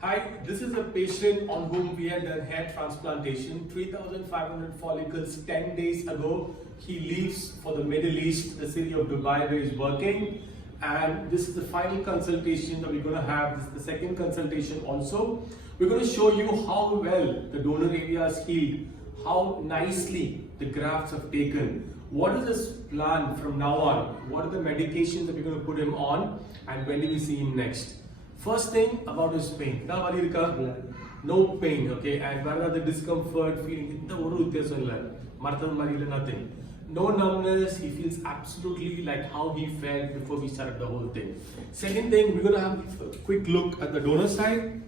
Hi, this is a patient on whom we had done hair transplantation, 3,500 follicles 10 days ago. He leaves for the Middle East, the city of Dubai where he's working. And this is the final consultation that we're going to have. This is the second consultation also. We're going to show you how well the donor area is healed, how nicely the grafts have taken. What is his plan from now on? What are the medications that we're going to put him on? And when do we see him next? First thing about his pain. No pain, okay? And what are the discomfort, feeling? Nothing. No numbness, he feels absolutely like how he felt before we started the whole thing. Second thing, we're going to have a quick look at the donor side.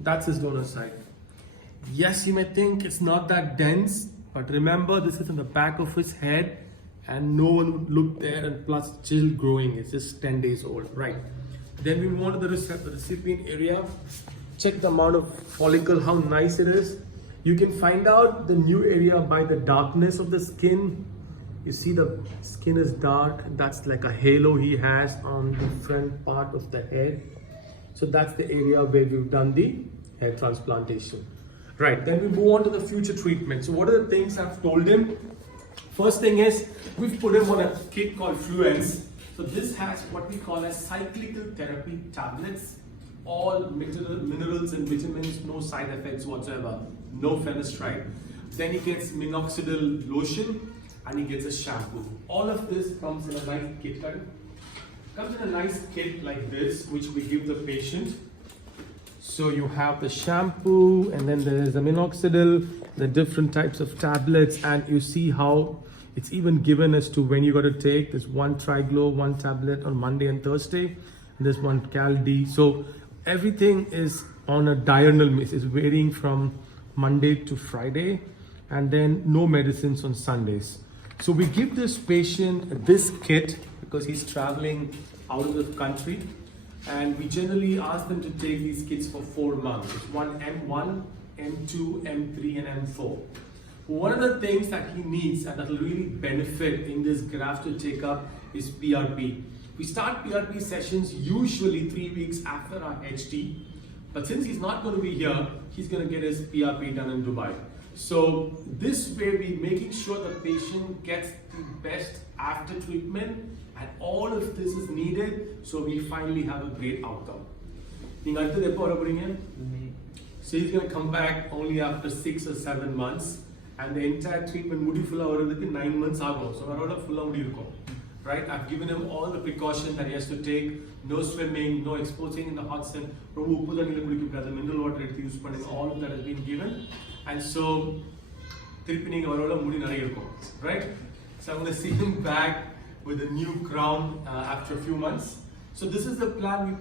That's his donor side. Yes, you may think it's not that dense, but remember this is in the back of his head and no one would look there, and plus still growing. It's just 10 days old, right? Then we move on to the recipient area. Check the amount of follicle, how nice it is. You can find out the new area by the darkness of the skin. You see the skin is dark. That's like a halo he has on the front part of the head. So that's the area where we've done the hair transplantation. Right, then we move on to the future treatment. So what are the things I've told him? First thing is, we've put him on a kit called Fluence. So this has what we call as cyclical therapy tablets, all minerals and vitamins, no side effects whatsoever, no fenestride. Then he gets minoxidil lotion and he gets a shampoo. All of this comes in a nice kit. Comes in a nice kit like this, which we give the patient. So you have the shampoo, and then there is the minoxidil, the different types of tablets, and you see how it's even given as to when you got to take. There's one Triglow, one tablet on Monday and Thursday, and there's one Cal D. So everything is on a diurnal basis, varying from Monday to Friday, and then no medicines on Sundays. So we give this patient this kit because he's traveling out of the country. And we generally ask them to take these kits for 4 months. It's one M1, M2, M3, and M4. One of the things that he needs and that will really benefit in this graft to take up is PRP. We start PRP sessions usually 3 weeks after our HT. But since he's not going to be here, he's going to get his PRP done in Dubai. So this way we're making sure the patient gets the best after treatment, and all of this is needed, so we finally have a great outcome. So he's going to come back only after 6 or 7 months, and the entire treatment would be full 9 months ago. So around full right? I've given him all the precautions that he has to take. No swimming, no exposing in the hot sun. The mineral water use all of that has been given. And so, right? So I'm going to see him back with a new crown after a few months. So this is the plan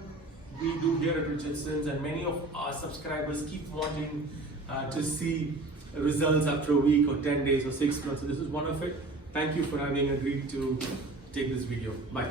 we do here at Richardsons, and many of our subscribers keep wanting to see results after a week or 10 days or 6 months. So this is one of it. Thank you for having agreed to take this video. Bye.